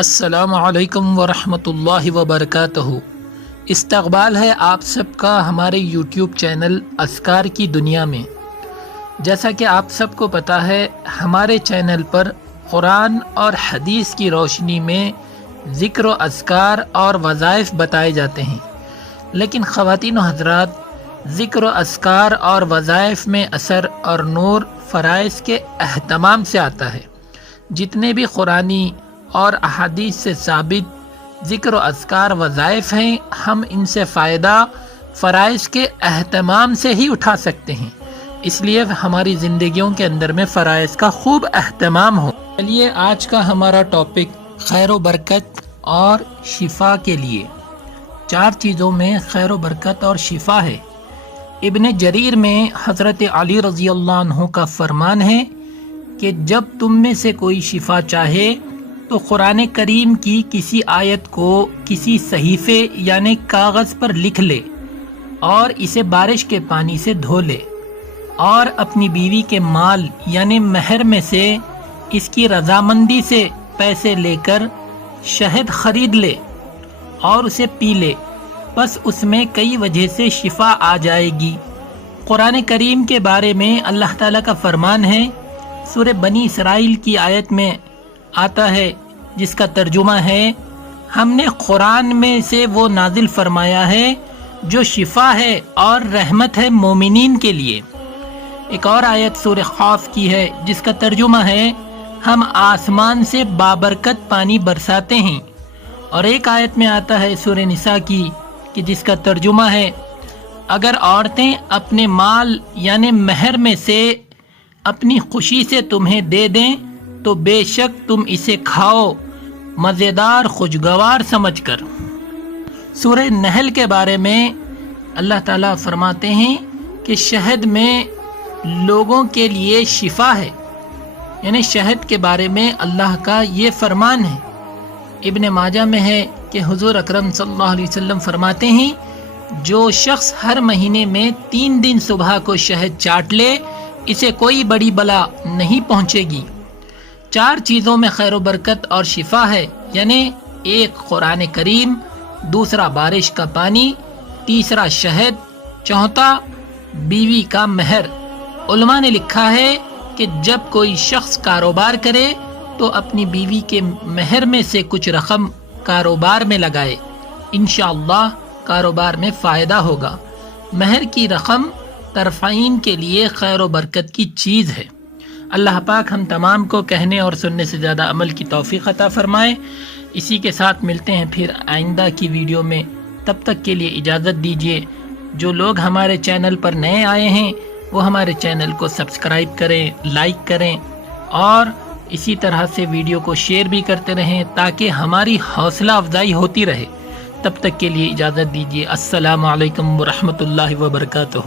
السلام علیکم ورحمۃ اللہ وبرکاتہ۔ استقبال ہے آپ سب کا ہمارے یوٹیوب چینل اذکار کی دنیا میں۔ جیسا کہ آپ سب کو پتہ ہے، ہمارے چینل پر قرآن اور حدیث کی روشنی میں ذکر و اذکار اور وظائف بتائے جاتے ہیں، لیکن خواتین و حضرات، ذکر و اذکار اور وظائف میں اثر اور نور فرائض کے اہتمام سے آتا ہے۔ جتنے بھی قرآنی اور احادیث سے ثابت ذکر و اذکار وظائف ہیں، ہم ان سے فائدہ فرائض کے اہتمام سے ہی اٹھا سکتے ہیں، اس لیے ہماری زندگیوں کے اندر میں فرائض کا خوب اہتمام ہو۔ چلیے، آج کا ہمارا ٹاپک خیر و برکت اور شفا کے لیے۔ 4 چیزوں میں خیر و برکت اور شفا ہے۔ ابن جریر میں حضرت علی رضی اللہ عنہ کا فرمان ہے کہ جب تم میں سے کوئی شفا چاہے تو قرآن کریم کی کسی آیت کو کسی صحیفے یعنی کاغذ پر لکھ لے اور اسے بارش کے پانی سے دھو لے، اور اپنی بیوی کے مال یعنی مہر میں سے اس کی رضامندی سے پیسے لے کر شہد خرید لے اور اسے پی لے، بس اس میں کئی وجہ سے شفا آ جائے گی۔ قرآن کریم کے بارے میں اللہ تعالیٰ کا فرمان ہے، سورہ بنی اسرائیل کی آیت میں آتا ہے، جس کا ترجمہ ہے، ہم نے قرآن میں سے وہ نازل فرمایا ہے جو شفا ہے اور رحمت ہے مومنین کے لیے۔ ایک اور آیت سورہ قاف کی ہے جس کا ترجمہ ہے، ہم آسمان سے بابرکت پانی برساتے ہیں۔ اور ایک آیت میں آتا ہے سورہ نساء کی کہ جس کا ترجمہ ہے، اگر عورتیں اپنے مال یعنی مہر میں سے اپنی خوشی سے تمہیں دے دیں تو بے شک تم اسے کھاؤ مزیدار خوشگوار سمجھ کر۔ سورہ نحل کے بارے میں اللہ تعالیٰ فرماتے ہیں کہ شہد میں لوگوں کے لیے شفا ہے، یعنی شہد کے بارے میں اللہ کا یہ فرمان ہے۔ ابن ماجہ میں ہے کہ حضور اکرم صلی اللہ علیہ وسلم فرماتے ہیں، جو شخص ہر مہینے میں 3 دن صبح کو شہد چاٹ لے، اسے کوئی بڑی بلا نہیں پہنچے گی۔ 4 چیزوں میں خیر و برکت اور شفا ہے، یعنی 1 قرآن کریم، 2 بارش کا پانی، 3 شہد، 4 بیوی کا مہر۔ علماء نے لکھا ہے کہ جب کوئی شخص کاروبار کرے تو اپنی بیوی کے مہر میں سے کچھ رقم کاروبار میں لگائے، انشاءاللہ کاروبار میں فائدہ ہوگا۔ مہر کی رقم طرفین کے لیے خیر و برکت کی چیز ہے۔ اللہ پاک ہم تمام کو کہنے اور سننے سے زیادہ عمل کی توفیق عطا فرمائے۔ اسی کے ساتھ ملتے ہیں پھر آئندہ کی ویڈیو میں، تب تک کے لیے اجازت دیجیے۔ جو لوگ ہمارے چینل پر نئے آئے ہیں وہ ہمارے چینل کو سبسکرائب کریں، لائک کریں، اور اسی طرح سے ویڈیو کو شیئر بھی کرتے رہیں تاکہ ہماری حوصلہ افزائی ہوتی رہے۔ تب تک کے لیے اجازت دیجیے۔ السلام علیکم ورحمۃ اللہ وبرکاتہ۔